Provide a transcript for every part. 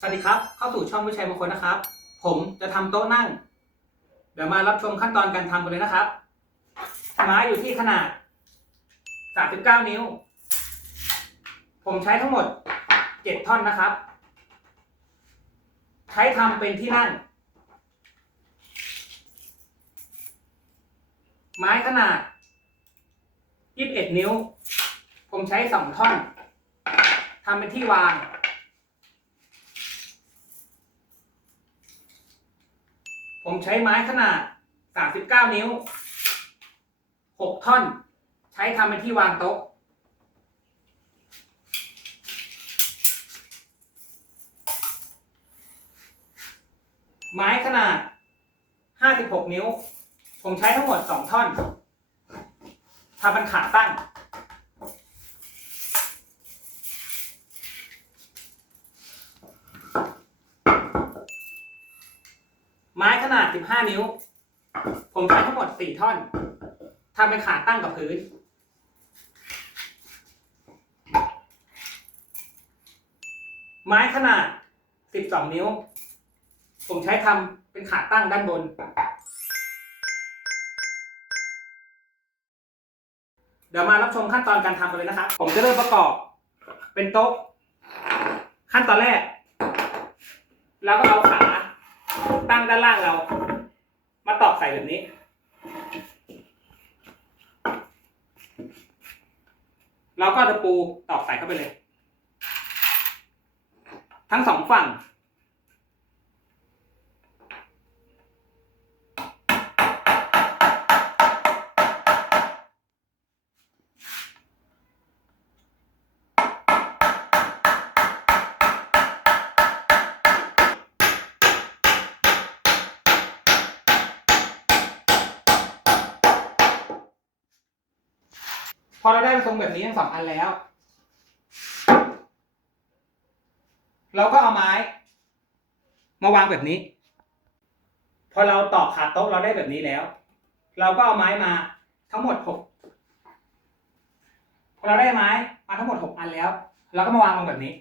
สวัสดีครับ เข้าสู่ช่องวิชัยมงคลนะครับ ผมจะทำโต๊ะนั่ง เดี๋ยวมารับชมขั้นตอนการทำกันเลยนะครับ ไม้อยู่ที่ขนาด 39 นิ้ว ผมใช้ทั้งหมด 7 ท่อนนะครับ ใช้ทำเป็นที่นั่ง ไม้ขนาด 21 นิ้ว ผมใช้ 2 ท่อนทำเป็นที่วาง ผมใช้ไม้ขนาด 39 นิ้ว 6 ท่อน ใช้ทำเป็นที่วางโต๊ะ ไม้ขนาด 56 นิ้ว ผมใช้ทั้งหมด 2 ท่อนทำเป็นขาตั้ง ไม้ข นาด 15 นิ้ว ผมใช้ทั้งหมด 4 ท่อนทำเป็นขาตั้งกับพื้น ไม้ขนาด 12 นิ้ว ผมใช้ทำเป็นขาตั้งด้านบน เดี๋ยวมารับชมขั้นตอนการทำกันเลยนะครับ ผมจะเริ่มประกอบ เป็นโต๊ะ ขั้นตอนแรก แล้วก็เอาขา ตั้งด้านล่างเรา มาตอกใส่แบบนี้ เราก็ตะปูตอกใส่เข้าไปเลย ทั้งสองฝั่ง อเราได้ทรงแบบนี้ทั้งสองอันแล้ว เราก็เอาไม้ มาวางแบบนี้ พอเราตอกขาโต๊ะเราได้แบบนี้แล้ว เราก็เอาไม้มาทั้งหมดหกพอเราได้ไม้มาทั้งหมดหกอันแล้ว เราก็มาวางลงแบบนี้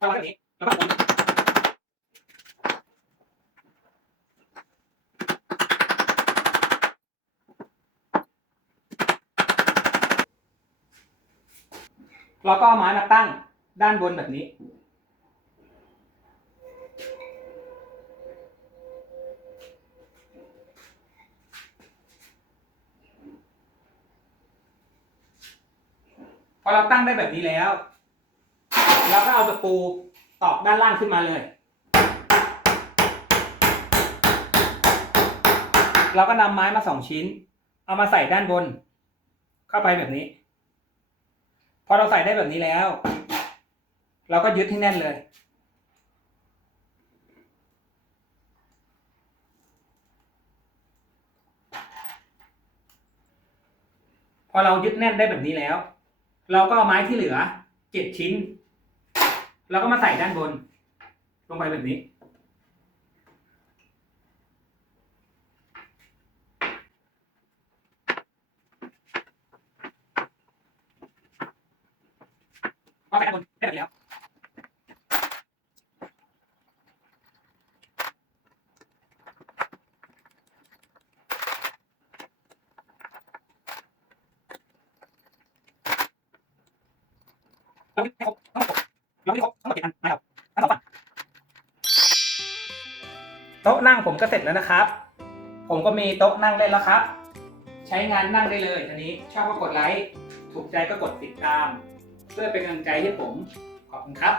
วาแบบนี้ แล้วก็หมุนเราก็เอาไม้มาตั้งด้านบนแบบนี้ พอเราตั้งได้แบบนี้แล้วแล้วก็เอาตะปู ตอกด้านล่างขึ้นมาเลย เราก็นำไม้มาสองชิ้น เอามาใส่ด้านบน เข้าไปแบบนี้ พอเราใส่ได้แบบนี้แล้ว เราก็ยึดให้แน่นเลยพอเรายึดแน่นได้แบบนี้แล้ว เราก็เอาไม้ที่เหลือเจ็ดชิ้น แล้วก็มาใส่ด้านบน ลงไปแบบนี้พอใส่ด้านบนได้แบบนี้แล้วเราไม่ครบทั้ง หมดเราไม่ครบทั้งหมดเจ็ดอันไม่ครับทั้งสองฝั่งโต๊ะนั่งผมก็เสร็จแล้วนะครับ ผมก็มีโต๊ะนั่งเล่นแล้วครับ ใช้งานนั่งได้เลยอันนี้ชอบก็กดไลค์ ถูกใจก็กดติดตาม เพื่อเป็นกำลังใจให้ผม ขอบคุณครับ